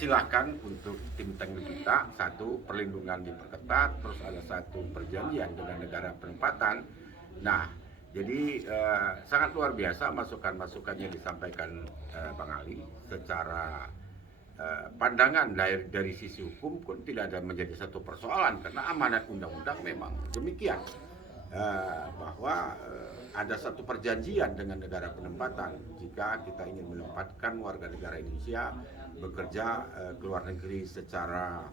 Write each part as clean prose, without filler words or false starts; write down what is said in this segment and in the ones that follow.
silakan untuk tim teknik kita, satu perlindungan diperketat, terus ada satu perjanjian dengan negara penempatan. Nah, jadi sangat luar biasa masukan-masukannya disampaikan Bang Ali secara pandangan dari sisi hukum pun tidak ada menjadi satu persoalan karena amanat undang-undang memang demikian. Bahwa ada satu perjanjian dengan negara penempatan jika kita ingin menempatkan warga negara Indonesia bekerja ke luar negeri secara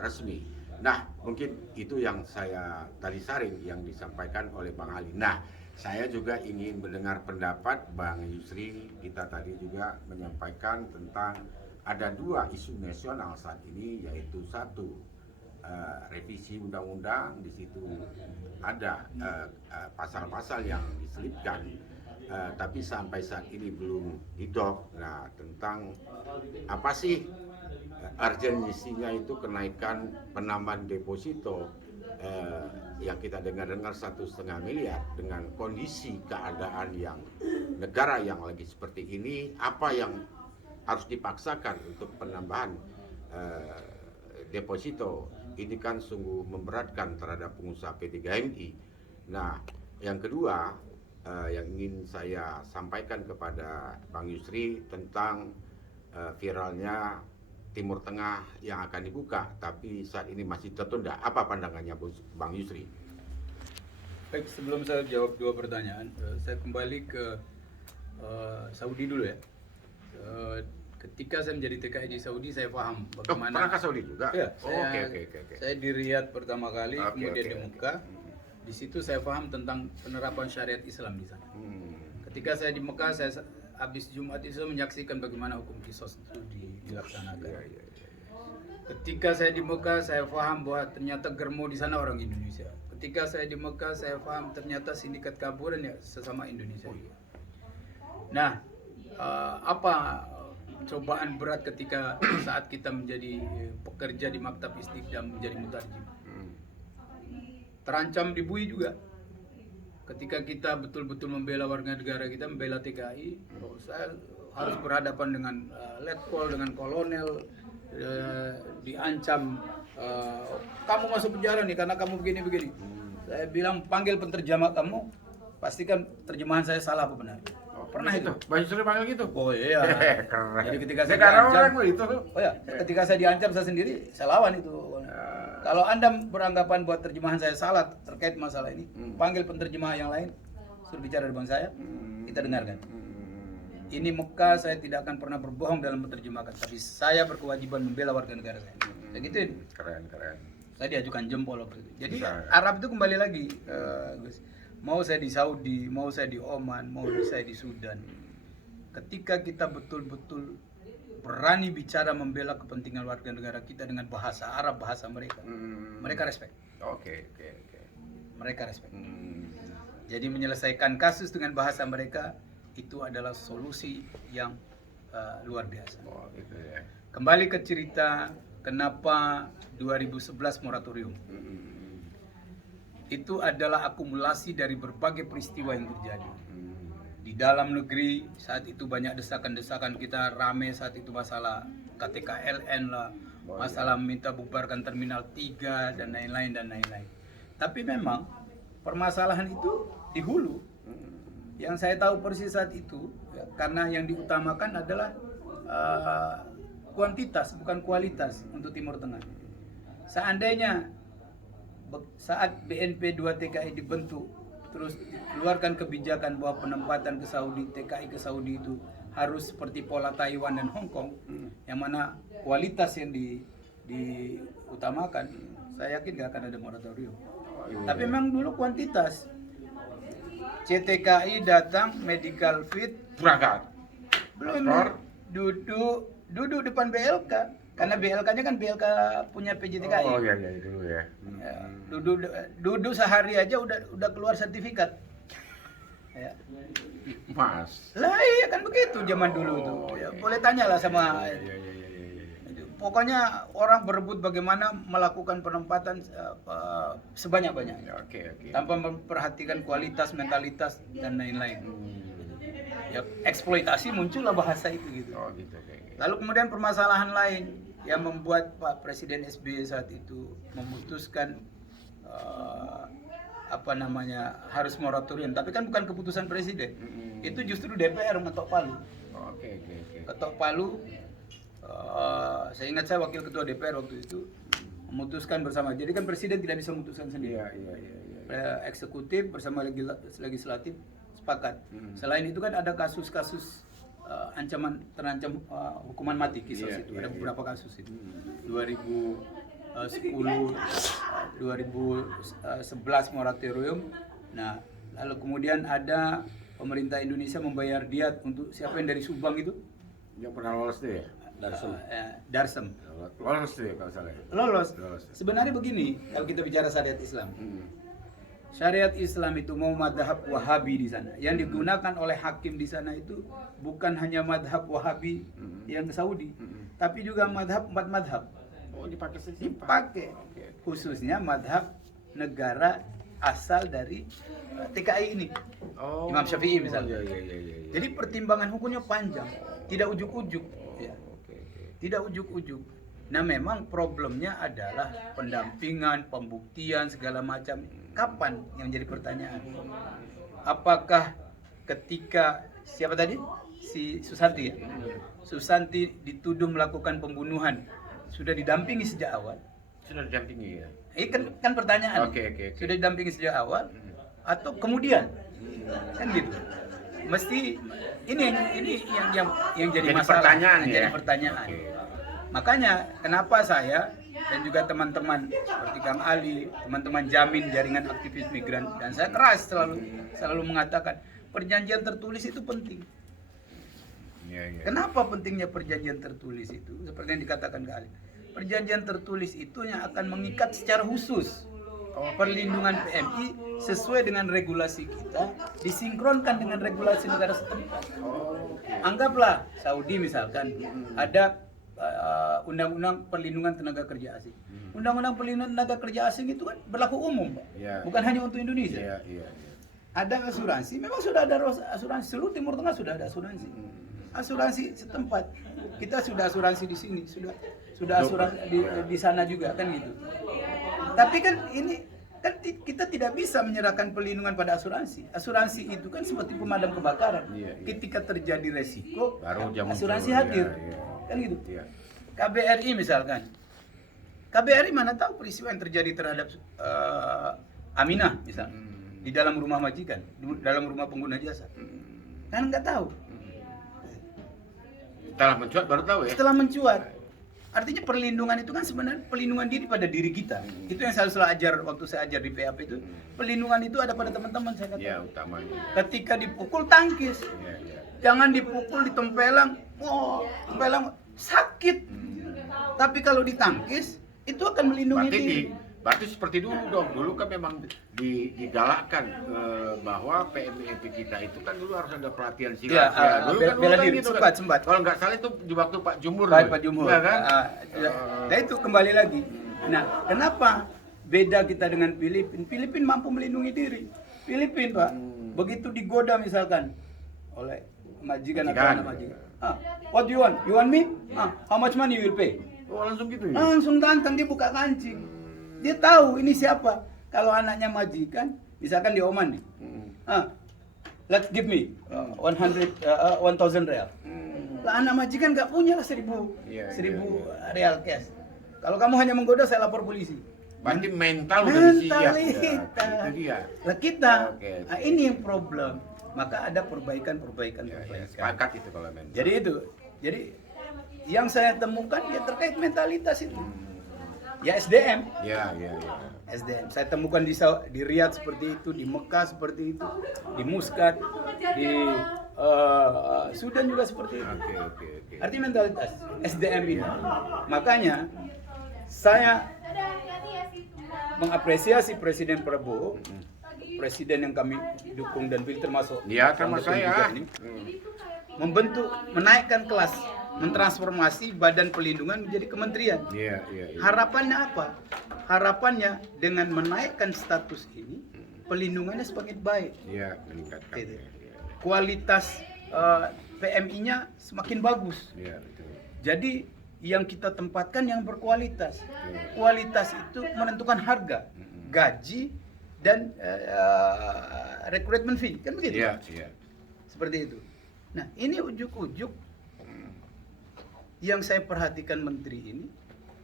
resmi. Nah, mungkin itu yang saya tadi saring yang disampaikan oleh Bang Ali. Nah, saya juga ingin mendengar pendapat Bang Yusri. Kita tadi juga menyampaikan tentang ada dua isu nasional saat ini, yaitu satu revisi undang-undang, di situ ada pasal-pasal yang diselipkan, tapi sampai saat ini belum didok. Nah, tentang apa sih urgensinya itu kenaikan penambahan deposito yang kita dengar-dengar 1,5 miliar dengan kondisi keadaan yang negara yang lagi seperti ini, apa yang harus dipaksakan untuk penambahan deposito. Ini kan sungguh memberatkan terhadap pengusaha P3MI. Nah, yang kedua yang ingin saya sampaikan kepada Bang Yusri tentang viralnya Timur Tengah yang akan dibuka, tapi saat ini masih tertunda. Apa pandangannya Bang Yusri? Baik, sebelum saya jawab dua pertanyaan, saya kembali ke Saudi dulu ya. Ketika saya menjadi TKI di Saudi, saya paham bagaimana. Pernah ke Saudi juga? Ya, Oke. Saya di Riyadh pertama kali, kemudian di Mekah. Okay. Di situ saya paham tentang penerapan syariat Islam di sana. Ketika saya di Mekah, saya habis Jumat itu menyaksikan bagaimana hukum kisos itu dilaksanakan. Ya. Ketika saya di Mekah, saya paham bahwa ternyata germo di sana orang Indonesia. Ketika saya di Mekah, saya paham ternyata sindikat kaburan ya sesama Indonesia. Nah, apa cobaan berat ketika saat kita menjadi pekerja di Maktab Istiqdam menjadi mutarjim? Terancam dibui juga. Ketika kita betul-betul membela warga negara kita, membela TKI, saya harus berhadapan dengan letkol, dengan kolonel, diancam, kamu masuk penjara nih karena kamu begini-begini. Saya bilang panggil penterjemah kamu, pastikan terjemahan saya salah apa benar. Pernah itu? Bang Yusri panggil gitu? Oh iya. Keren. Jadi ketika saya diancam, itu. oh ya, ketika saya diancam saya sendiri, saya lawan itu. Kalau Anda beranggapan buat terjemahan saya salah terkait masalah ini, panggil penterjemah yang lain, suruh bicara depan saya, kita dengarkan. Ini Mekah, saya tidak akan pernah berbohong dalam menerjemahkan, tapi saya berkewajiban membela warga negara saya. Dan gitu ya. Keren. Saya diajukan jempol waktu itu. Jadi Bisa. Arab itu kembali lagi, Gus. Mau saya di Saudi, mau saya di Oman, mau saya di Sudan. Ketika kita betul-betul berani bicara membela kepentingan warga negara kita dengan bahasa Arab, bahasa mereka, mereka respect. Oke. Mereka respect. Jadi menyelesaikan kasus dengan bahasa mereka itu adalah solusi yang luar biasa. Oh, gitu ya. Kembali ke cerita kenapa 2011 moratorium. Itu adalah akumulasi dari berbagai peristiwa yang terjadi. Di dalam negeri saat itu banyak desakan-desakan, kita rame saat itu masalah KTKLN lah, masalah minta bubarkan Terminal 3 dan lain-lain. Tapi memang permasalahan itu di hulu. Yang saya tahu persis saat itu, ya, karena yang diutamakan adalah kuantitas bukan kualitas untuk Timur Tengah. Seandainya saat BNP 2 TKI dibentuk, terus dikeluarkan kebijakan bahwa penempatan ke Saudi, TKI ke Saudi itu harus seperti pola Taiwan dan Hong Kong, yang mana kualitas yang diutamakan, saya yakin gak akan ada moratorium. Tapi memang dulu kuantitas. CTKI datang, medical fit, Berangkat. belum duduk depan BLK. Karena BLK-nya kan BLK punya PJTKI. Oh iya dulu ya. Ya, duduk sehari aja udah keluar sertifikat. Ya. Mas. Lah iya kan begitu zaman dulu tuh. Ya, boleh tanyalah sama. Iya. Pokoknya orang berebut bagaimana melakukan penempatan sebanyak-banyaknya. Oke. Tanpa memperhatikan kualitas, mentalitas dan lain-lain. ya eksploitasi, muncullah bahasa itu gitu. Oh gitu. Oke. Lalu kemudian permasalahan lain yang membuat Pak Presiden SBY saat itu memutuskan harus moratorium, tapi kan bukan keputusan presiden. Itu justru DPR mengetok palu. Oke. Ketok palu. Saya ingat saya wakil ketua DPR waktu itu memutuskan bersama. Jadi kan presiden tidak bisa memutuskan sendiri. Iya. Eksekutif bersama legislatif sepakat. Selain itu kan ada kasus-kasus terancam hukuman mati kisah itu. Ada beberapa kasus itu. 2010, 2011 moratorium. Nah, lalu kemudian ada pemerintah Indonesia membayar diat untuk siapa yang dari Subang itu? Yang pernah lolos tuh ya? Darsem. Lolos tuh ya kalau salah. Lolos. Sebenarnya begini, kalau kita bicara syariat Islam. Syariat Islam itu mau madhab Wahabi di sana. Yang digunakan oleh hakim di sana itu bukan hanya madhab Wahabi yang ke Saudi, tapi juga madhab 4 madhab. Oh dipakai Dipakai. Khususnya madhab negara asal dari TKI ini. Imam Syafi'i misalnya. Iya. Jadi pertimbangan hukumnya panjang, tidak ujuk-ujuk. Ya. Tidak ujuk-ujuk. Nah memang problemnya adalah pendampingan, pembuktian segala macam. Kapan yang jadi pertanyaan? Apakah ketika siapa tadi? Si Susanti ya? Susanti dituduh melakukan pembunuhan, sudah didampingi sejak awal? Sudah didampingi ya? Kan pertanyaan. Oke. Sudah didampingi sejak awal atau kemudian? Kan gitu. Mesti ini yang jadi masalah, pertanyaan yang jadi pertanyaan. Makanya kenapa saya dan juga teman-teman seperti Kang Ali, teman-teman Jamin jaringan aktivis migran, dan saya keras selalu mengatakan perjanjian tertulis itu penting. Kenapa pentingnya perjanjian tertulis itu? Seperti yang dikatakan Kang Ali. Perjanjian tertulis itu yang akan mengikat secara khusus perlindungan PMI sesuai dengan regulasi kita, disinkronkan dengan regulasi negara setempat. Anggaplah Saudi misalkan ada undang-undang perlindungan tenaga kerja asing. Undang-undang perlindungan tenaga kerja asing itu kan berlaku umum, Pak. Bukan hanya untuk Indonesia. Ada asuransi, memang sudah ada asuransi, seluruh Timur Tengah sudah ada asuransi. Asuransi setempat. Kita sudah asuransi di sini, sudah asuransi di sana juga kan gitu. Tapi kan ini kan kita tidak bisa menyerahkan perlindungan pada asuransi. Asuransi itu kan seperti pemadam kebakaran. Ketika terjadi resiko, baru asuransi hadir. Kan gitu. KBRI misalkan. KBRI mana tahu peristiwa yang terjadi terhadap Aminah misalnya di dalam rumah majikan, di dalam rumah pengguna jasa. Kan nggak tahu. Setelah mencuat baru tahu ya? Setelah mencuat. Artinya perlindungan itu kan sebenarnya perlindungan diri pada diri kita. Itu yang saya selalu ajar waktu saya ajar di PAP itu. Perlindungan itu ada pada teman-teman saya katakan. Ya, utamanya. Ketika dipukul tangkis. Jangan dipukul, ditempelang. Tempelang sakit. Tapi kalau ditangkis itu akan melindungi diri. Berarti seperti dulu dong. Dulu kan memang digalakkan bahwa PMI kita itu kan dulu harus ada pelatihan silat. Dulu kan bela diri gitu sempat. Kalau nggak salah itu di waktu Pak Jumur. Pak Jumur. Ya, kan? Nah itu kembali lagi. Nah kenapa beda kita dengan Filipina? Filipina mampu melindungi diri. Filipina Pak, begitu digoda misalkan oleh majikan atau anak majikan. What do you want? You want me? How much money you will pay? Oh langsung gitu ya? Langsung tantang, dia buka kancing. Dia tahu ini siapa. Kalau anaknya majikan, misalkan di Oman nih. Let's give me 1,000 real. Lah anak majikan nggak punya lah 1.000 real cash. Kalau kamu hanya menggoda, saya lapor polisi. Berarti mental udah siap. Itu dia. Lah kita, ini yang problem. Maka ada perbaikan. Sepakat itu kalau mental. Jadi yang saya temukan ya terkait mentalitas itu. Ya SDM. SDM. Saya temukan di Riyadh seperti itu, di Mekah seperti itu, di Muscat, di Sudan juga seperti itu. Artinya mentalitas SDM ini. Makanya saya mengapresiasi Presiden Prabowo, presiden yang kami dukung dan pilih termasuk saya ini, menaikkan kelas, mentransformasi Badan Perlindungan menjadi kementerian. Harapannya apa? Harapannya dengan menaikkan status ini, perlindungannya semakin baik. Meningkatkan. Kualitas PMI-nya semakin bagus. Iya, betul. Jadi yang kita tempatkan yang berkualitas. Kualitas itu menentukan harga, gaji, dan recruitment fee, kan begitu? Iya, Pak? iya. Seperti itu. Nah, ini ujuk-ujuk yang saya perhatikan menteri ini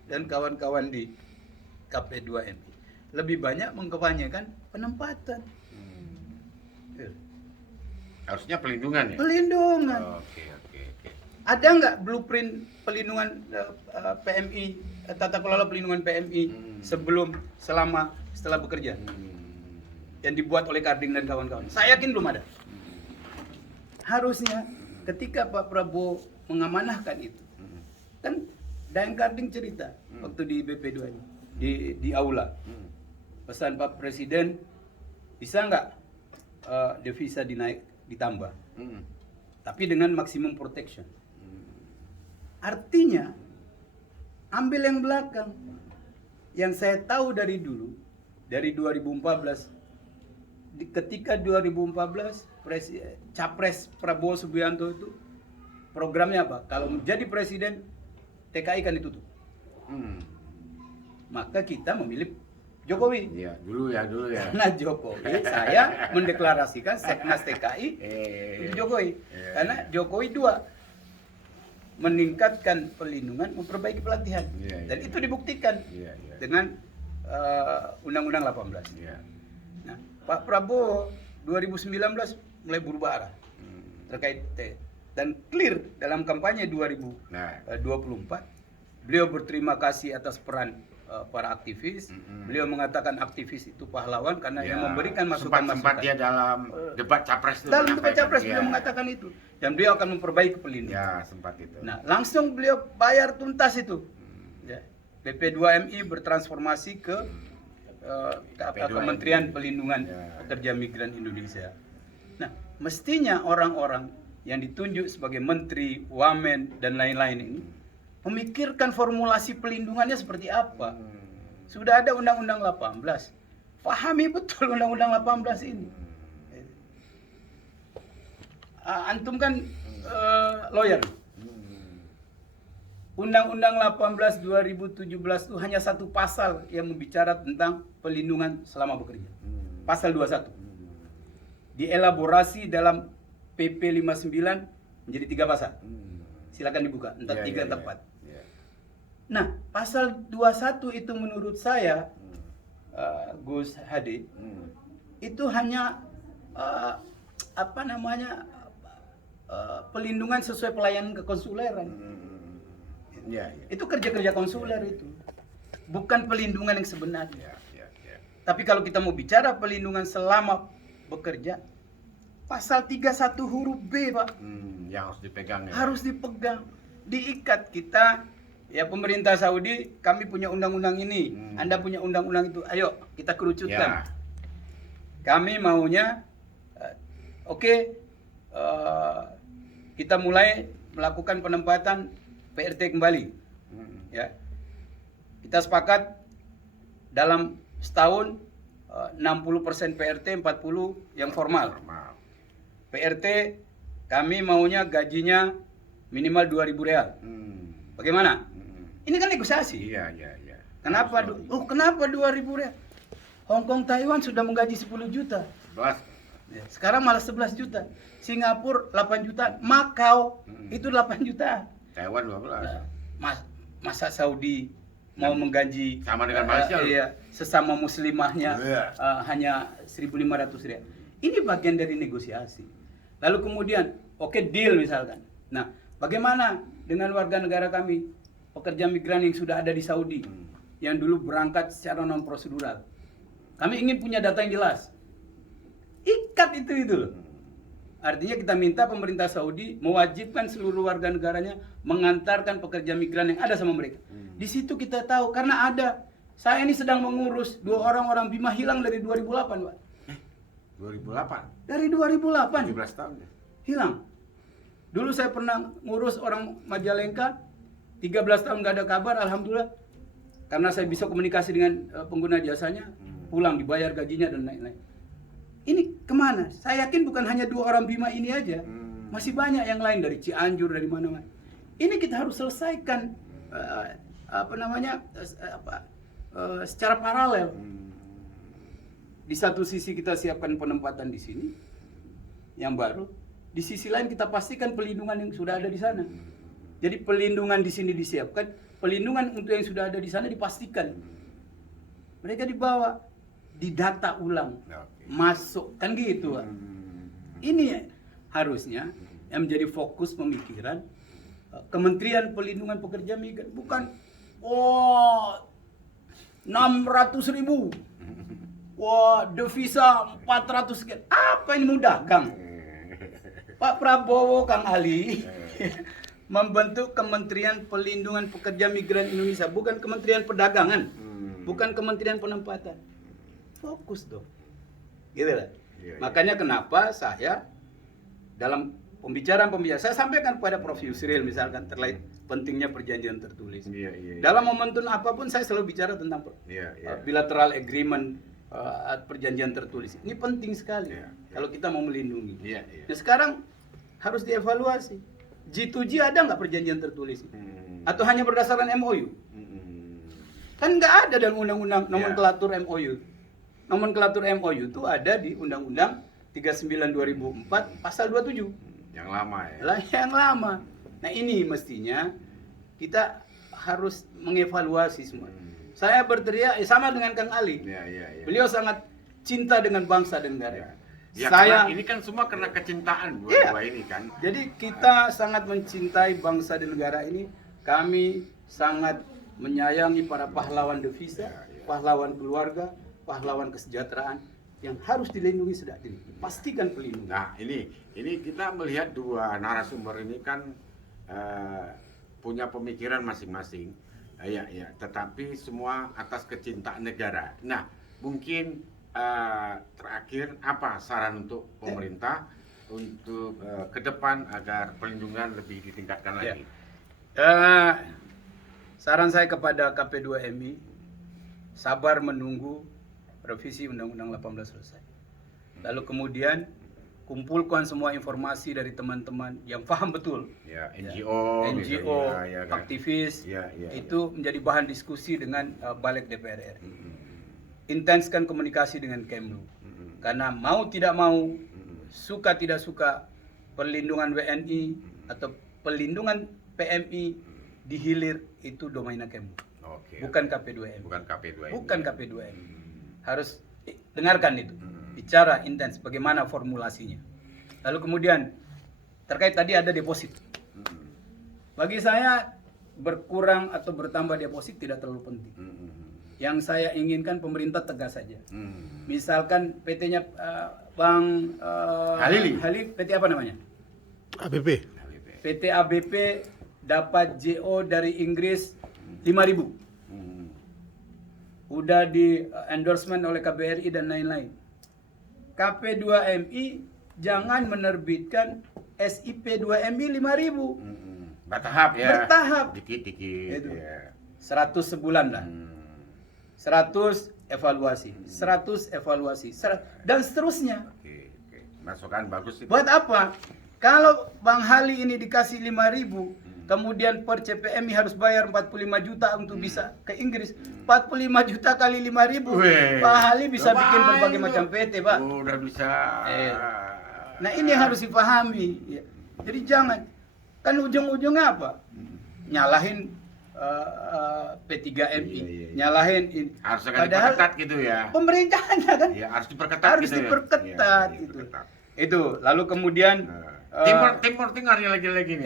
dan kawan-kawan di KP2MI lebih banyak mengkampanyekan penempatan. Harusnya pelindungan ya? Pelindungan. Oke. Ada nggak blueprint pelindungan PMI, tata kelola pelindungan PMI setelah bekerja yang dibuat oleh Karding dan kawan-kawan? Saya yakin belum ada. Harusnya ketika Pak Prabowo mengamanahkan itu, kan Dayang Karding cerita waktu di BP2 ini, di aula, pesan Pak Presiden, bisa nggak devisa ditambah, tapi dengan maksimum protection. Artinya, ambil yang belakang. Yang saya tahu dari dulu, dari 2014, ketika 2014 Capres Prabowo Subianto itu programnya apa? Kalau menjadi presiden, TKI kan ditutup. Maka kita memilih Jokowi. Iya, dulu ya. Karena Jokowi, saya mendeklarasikan Seknas TKI untuk Jokowi. Karena Jokowi dua, meningkatkan pelindungan, memperbaiki pelatihan. Dan itu dibuktikan dengan Undang-Undang 18. Nah, Pak Prabowo 2019 mulai berubah arah terkait dan clear dalam kampanye 2024. Beliau berterima kasih atas peran para aktivis. Beliau mengatakan aktivis itu pahlawan karena yang memberikan masukan-masukan. Sempat dia dalam debat capres itu. Dalam debat capres beliau mengatakan itu. Dan beliau akan memperbaiki pelindungan. Ya, sempat itu. Nah, langsung beliau bayar tuntas itu. Ya. BP2MI bertransformasi ke Kementerian Pelindungan Pekerja Migran Indonesia. Nah, mestinya orang-orang yang ditunjuk sebagai menteri, wamen, dan lain-lain ini memikirkan formulasi pelindungannya seperti apa. Sudah ada Undang-Undang 18. Pahami betul Undang-Undang 18 ini. Antum kan lawyer. Undang-Undang 18 2017 itu hanya satu pasal yang membicara tentang pelindungan selama bekerja. Pasal 21. Dielaborasi dalam PP 59 menjadi 3 pasal. Silakan dibuka, entah 3 entah 4. Nah, pasal 21 itu menurut saya Gus Hadi itu hanya pelindungan sesuai pelayanan kekonsuleran. Itu kerja-kerja konsuler itu. Bukan pelindungan yang sebenarnya. Tapi kalau kita mau bicara pelindungan selama bekerja, pasal 31 huruf B, Pak. Yang harus dipegang ya. Harus dipegang. Diikat kita, ya pemerintah Saudi, kami punya undang-undang ini. Anda punya undang-undang itu. Ayo, kita kerucutkan. Kami maunya, kita mulai melakukan penempatan PRT kembali. Ya. Kita sepakat dalam setahun 60% PRT, 40 yang formal. PRT kami maunya gajinya minimal 2.000 real. Bagaimana? Ini kan negosiasi. Iya. Kenapa? Kenapa 2.000 real? Hong Kong, Taiwan sudah menggaji 10 juta. 11. Sekarang malah 11 juta. Singapura 8 juta. Makau itu 8 juta. Taiwan 12. Masa Saudi mau menggaji sama dengan Malaysia sesama muslimahnya hanya 1.500 rial. Ini bagian dari negosiasi. Lalu kemudian deal misalkan. Nah, bagaimana dengan warga negara kami, pekerja migran yang sudah ada di Saudi, yang dulu berangkat secara non prosedural? Kami ingin punya data yang jelas. Ikat itu loh. Artinya kita minta pemerintah Saudi mewajibkan seluruh warga negaranya mengantarkan pekerja migran yang ada sama mereka. Di situ kita tahu, karena ada. Saya ini sedang mengurus 2 orang Bima hilang dari 2008, Pak. 2008? Dari 2008. 17 tahun ya? Hilang. Dulu saya pernah ngurus orang Majalengka, 13 tahun nggak ada kabar, alhamdulillah. Karena saya bisa komunikasi dengan pengguna jasanya, pulang dibayar gajinya dan lain-lain. Ini kemana? Saya yakin bukan hanya 2 orang Bima ini aja. Masih banyak yang lain dari Cianjur, dari mana-mana. Ini kita harus selesaikan secara paralel. Di satu sisi kita siapkan penempatan di sini yang baru, di sisi lain kita pastikan pelindungan yang sudah ada di sana. Jadi pelindungan di sini disiapkan, pelindungan untuk yang sudah ada di sana dipastikan. Mereka dibawa, didata ulang, masuk, kan gitu. Ini harusnya yang menjadi fokus pemikiran Kementerian Pelindungan Pekerja Migran. Bukan, 600.000, devisa 400 sekian. Apa ini mau dagang? Pak Prabowo, Kang Ali membentuk Kementerian Pelindungan Pekerja Migran Indonesia, bukan Kementerian Perdagangan, bukan Kementerian Penempatan. Fokus dong, gitu lah. Makanya kenapa saya dalam pembicaraan saya sampaikan kepada Prof. Yusril misalkan terkait pentingnya perjanjian tertulis. Dalam momentum apapun saya selalu bicara tentang bilateral agreement, perjanjian tertulis. Ini penting sekali kalau kita mau melindungi. Nah sekarang harus dievaluasi. G2G ada nggak perjanjian tertulis? Atau hanya berdasarkan MOU? Kan nggak ada dalam undang-undang nomenklatur MOU. Nomenklatur MOU itu ada di Undang-Undang 39 2004 pasal 27. Yang lama ya. Yang lama. Nah ini mestinya kita harus mengevaluasi semua. Saya berteriak sama dengan Kang Ali. Beliau sangat cinta dengan bangsa dan negara. Saya ini kan semua karena kecintaan dua ini kan. Jadi kita sangat mencintai bangsa dan negara ini. Kami sangat menyayangi para pahlawan devisa, pahlawan keluarga, pahlawan kesejahteraan yang harus dilindungi sudah pastikan pelindungan. Nah ini kita melihat dua narasumber ini kan punya pemikiran masing-masing, tetapi semua atas kecintaan negara. Nah mungkin terakhir apa saran untuk pemerintah untuk ke depan agar perlindungan lebih ditingkatkan lagi? Saran saya kepada KP2MI, sabar menunggu revisi Undang-Undang 18 selesai. Lalu kemudian kumpulkan semua informasi dari teman-teman yang paham betul. NGO, aktivis, itu menjadi bahan diskusi dengan Balik DPR RI. Intenskan komunikasi dengan Kemlu. Karena mau tidak mau, suka tidak suka, perlindungan WNI atau perlindungan PMI di hilir itu domainnya Kemlu. Bukan KP2MI. Bukan KP2MI. Harus dengarkan itu, bicara intens bagaimana formulasinya. Lalu kemudian terkait tadi ada deposit. Bagi saya berkurang atau bertambah deposit tidak terlalu penting. Yang saya inginkan pemerintah tegas saja. Misalkan PT-nya Bang Halili, PT apa namanya? ABP. PT ABP dapat JO dari Inggris 5.000. Udah di endorsement oleh KBRI dan lain-lain. KP2MI jangan menerbitkan SIP 2MI 5.000. Bertahap ya. Bertahap. Dikit-dikit. 100 sebulan lah. 100 evaluasi, 100 evaluasi, dan seterusnya. Masukan bagus itu. Buat apa? Kalau Bang Hali ini dikasih 5.000, kemudian per CPMI harus bayar 45 juta untuk bisa ke Inggris. 45 juta kali 5.000. Pak Hali bisa bikin berbagai macam PT, Pak. Udah bisa. Nah ini harus dipahami. Jadi jangan. Kan ujung-ujungnya apa? Nyalahin P3MI, nyalahin ini. Harus diperketat gitu ya. Pemerintahnya kan? Ya, harus diperketat. Harus gitu diperketat ya. gitu. Itu. Lalu kemudian timur lagi nih.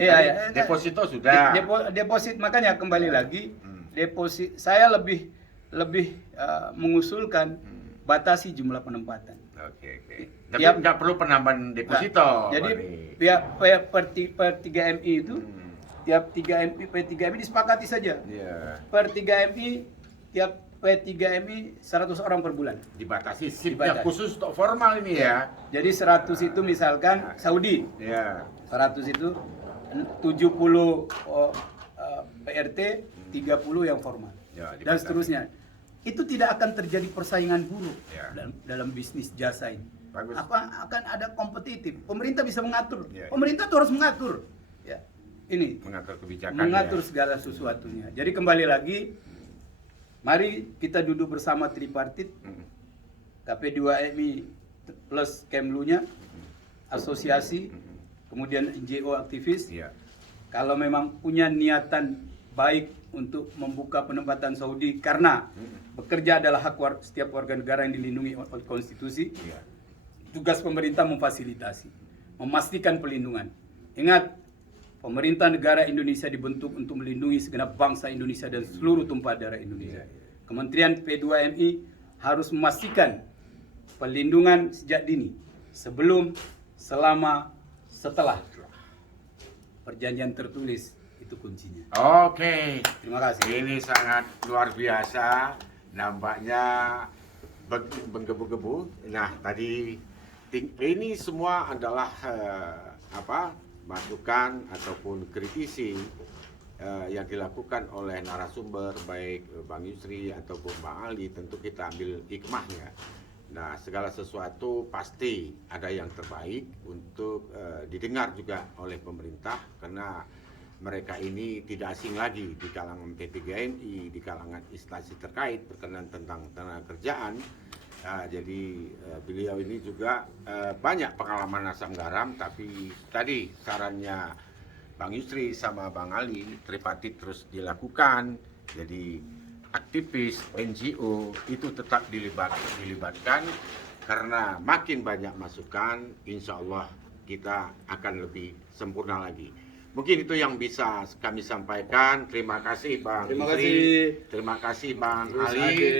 Deposito sudah. Deposit makanya kembali lagi. Deposit saya lebih mengusulkan batasi jumlah penempatan. Tapi nggak perlu penambahan deposito. Jadi pihak per 3MI itu tiap 3MI P3MI disepakati saja. Per 3MI tiap P3MI 100 orang per bulan. Dibatasi shiftnya khusus untuk formal ini ya. Jadi 100 itu misalkan Saudi. 100 itu 70 PRT, 30 yang formal. Dan seterusnya. Itu tidak akan terjadi persaingan buruk dalam bisnis jasa ini. Bagus. akan ada kompetitif. Pemerintah bisa mengatur. Iya, iya. Pemerintah tuh harus mengatur. Ya. Ini Mengatur kebijakan. mengatur ya. segala sesuatunya. Jadi kembali lagi, mari kita duduk bersama tripartit, Hmm. KP2MI plus Kemlu-nya, asosiasi, kemudian NGO aktivis. Iya. Kalau memang punya niatan baik untuk membuka penempatan Saudi karena bekerja adalah hak setiap warga negara yang dilindungi oleh konstitusi, Iya. tugas pemerintah memfasilitasi, memastikan pelindungan. Ingat, pemerintah negara Indonesia dibentuk untuk melindungi segenap bangsa Indonesia dan seluruh tumpah darah Indonesia. Kementerian P2MI harus memastikan pelindungan sejak dini, sebelum, selama, setelah. Perjanjian tertulis itu kuncinya. Oke. Terima kasih. Ini sangat luar biasa. Nampaknya menggebu-gebu. Nah, tadi ini semua adalah masukan ataupun kritisi yang dilakukan oleh narasumber baik Bang Yusri ataupun Bang Ali. Tentu kita ambil hikmahnya. Nah, segala sesuatu pasti ada yang terbaik untuk didengar juga oleh pemerintah, karena mereka ini tidak asing lagi di kalangan P3MI, di kalangan instansi terkait berkenaan tentang tenaga kerjaan. Jadi beliau ini juga banyak pengalaman asam garam, tapi tadi sarannya Bang Yusri sama Bang Ali, tripartit terus dilakukan. Jadi aktivis NGO itu tetap dilibatkan, karena makin banyak masukan, insya Allah kita akan lebih sempurna lagi. Mungkin itu yang bisa kami sampaikan. Terima kasih Bang Terima Yusri. kasih. Terima kasih Bang Terus Ali. Ade.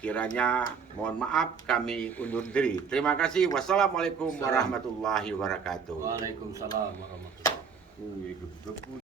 Kiranya mohon maaf kami undur diri. Terima kasih. Wassalamualaikum warahmatullahi wabarakatuh. Waalaikumsalam warahmatullahi wabarakatuh.